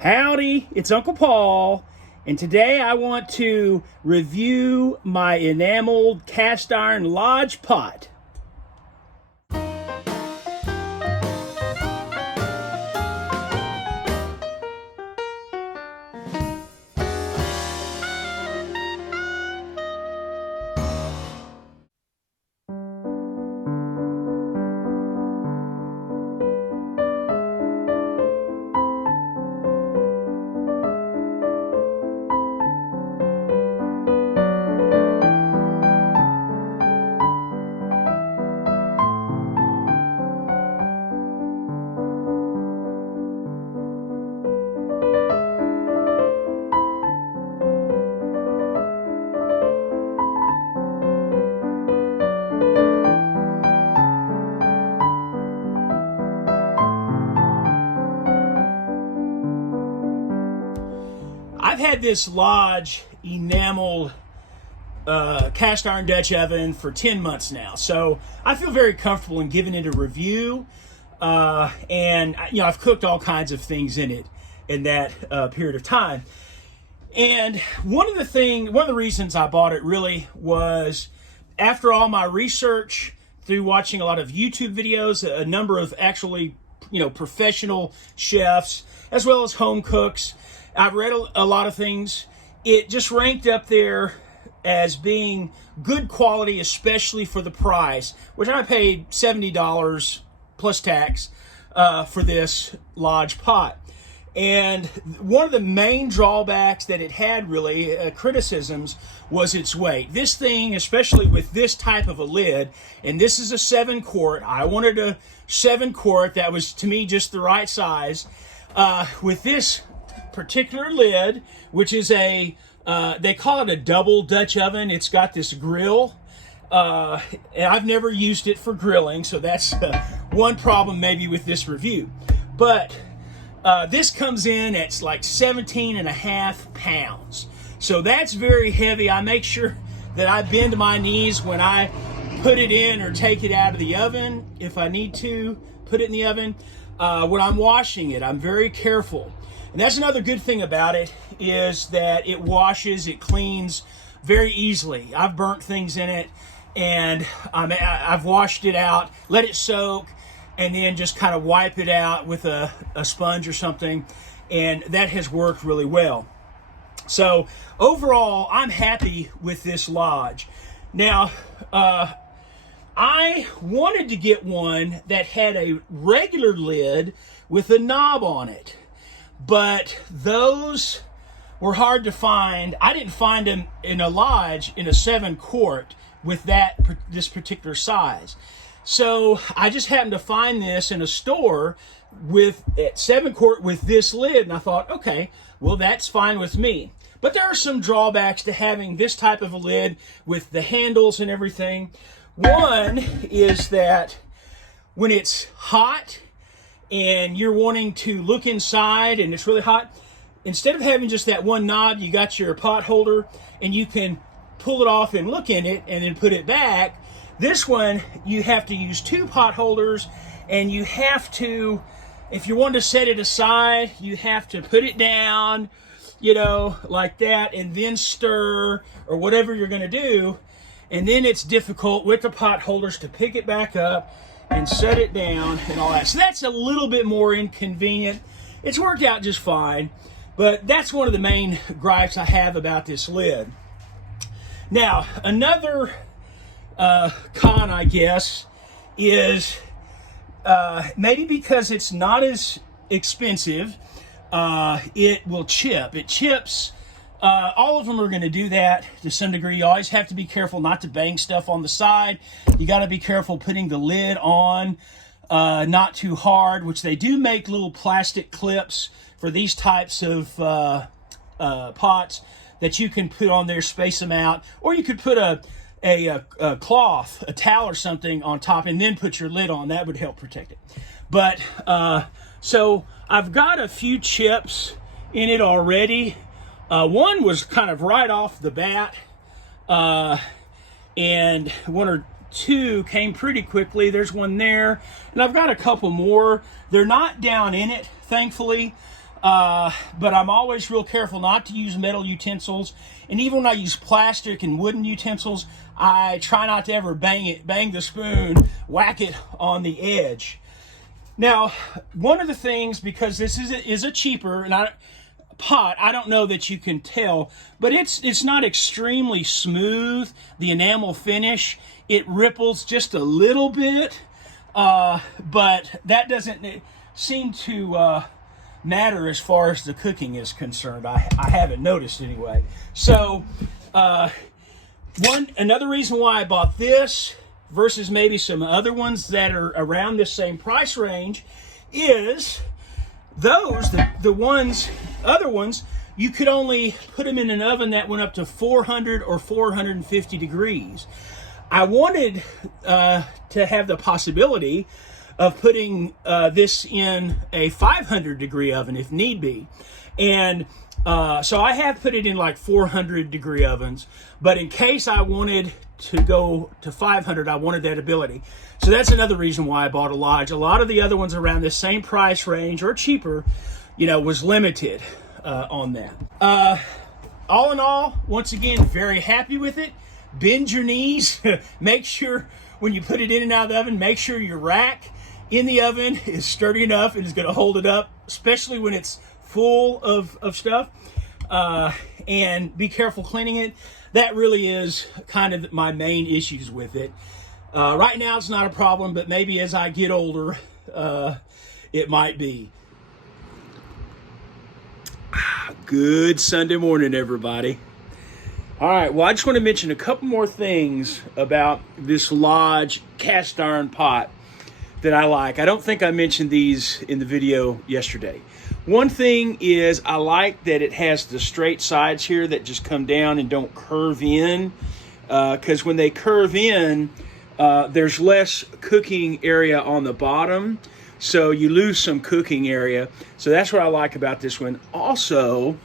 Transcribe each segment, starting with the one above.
Howdy, it's Uncle Paul, and today I want to review my enameled cast iron lodge pot. I've had this Lodge enameled cast iron Dutch oven for 10 months now, so I feel very comfortable in giving it a review. And I've cooked all kinds of things in it in that period of time. And one of the reasons I bought it really was after all my research through watching a lot of YouTube videos, a number of actually professional chefs as well as home cooks. I've read a lot of things. It just ranked up there as being good quality, especially for the price, which I paid $70 plus tax for this Lodge pot. And one of the main drawbacks that it had, really, criticisms, was its weight. This thing, especially with this type of a lid, and this is a 7-quart. I wanted a 7-quart that was, to me, just the right size. With this particular lid, which is they call it a double Dutch oven. It's got this grill, and I've never used it for grilling, so that's one problem maybe with this review. But this comes in at like 17.5 pounds, so that's very heavy. I make sure that I bend my knees when I put it in or take it out of the oven. If I need to put it in the oven, when I'm washing it, I'm very careful. And that's another good thing about it, is that it washes, it cleans very easily. I've burnt things in it, and I've washed it out, let it soak, and then just kind of wipe it out with a sponge or something, and that has worked really well. So overall, I'm happy with this Lodge. Now, I wanted to get one that had a regular lid with a knob on it, but those were hard to find. I didn't find them in a Lodge in a 7-quart with this particular size. So I just happened to find this in a store at 7-quart with this lid, and I thought, okay, well, that's fine with me. But there are some drawbacks to having this type of a lid with the handles and everything. One is that when it's hot and you're wanting to look inside and it's really hot, instead of having just that one knob, you got your pot holder and you can pull it off and look in it and then put it back. This one, you have to use 2 pot holders, and you have to, if you want to set it aside, you have to put it down, like that, and then stir or whatever you're going to do. And then it's difficult with the pot holders to pick it back up and set it down and all that. So that's a little bit more inconvenient. It's worked out just fine, but that's one of the main gripes I have about this lid. Now, another con, I guess, is maybe because it's not as expensive, it will chip. It chips. All of them are going to do that to some degree. You always have to be careful not to bang stuff on the side. You got to be careful putting the lid on not too hard, which they do make little plastic clips for these types of pots that you can put on there, space them out, or you could put a cloth, a towel or something on top and then put your lid on. That would help protect it. But so I've got a few chips in it already. One was kind of right off the bat, and one or two came pretty quickly. There's one there, and I've got a couple more. They're not down in it, thankfully. But I'm always real careful not to use metal utensils. And even when I use plastic and wooden utensils, I try not to ever bang the spoon, whack it on the edge. Now, one of the things, because this is a cheaper pot, I don't know that you can tell, but it's not extremely smooth, the enamel finish. It ripples just a little bit, but that doesn't seem to matter as far as the cooking is concerned. I haven't noticed anyway. So another reason why I bought this versus maybe some other ones that are around this same price range is other ones, you could only put them in an oven that went up to 400 or 450 degrees. I wanted to have the possibility of putting this in a 500 degree oven if need be. And so I have put it in like 400 degree ovens, but in case I wanted to go to 500, I wanted that ability. So that's another reason why I bought a Lodge. A lot of the other ones around the same price range or cheaper, was limited on that. All in all, once again, very happy with it. Bend your knees. Make sure when you put it in and out of the oven, make sure your rack in the oven is sturdy enough and is going to hold it up, especially when it's full of stuff. And be careful cleaning it. That really is kind of my main issues with it. Right now it's not a problem, but maybe as I get older, it might be. Good Sunday morning, everybody. All right, well, I just want to mention a couple more things about this Lodge cast iron pot that I like. I don't think I mentioned these in the video yesterday. One thing is I like that it has the straight sides here that just come down and don't curve in, because when they curve in, there's less cooking area on the bottom, so you lose some cooking area. So that's what I like about this one. Also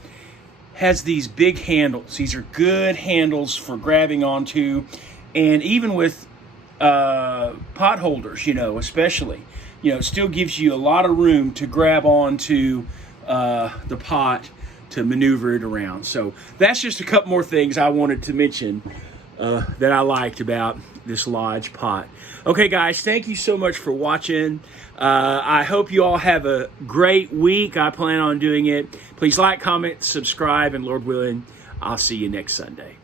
has these big handles. These are good handles for grabbing onto, and even with pot holders, especially, it still gives you a lot of room to grab onto the pot to maneuver it around. So that's just a couple more things I wanted to mention that I liked about this Lodge pot. Okay, guys, thank you so much for watching. I hope you all have a great week. I plan on doing it. Please like, comment, subscribe, and Lord willing, I'll see you next Sunday.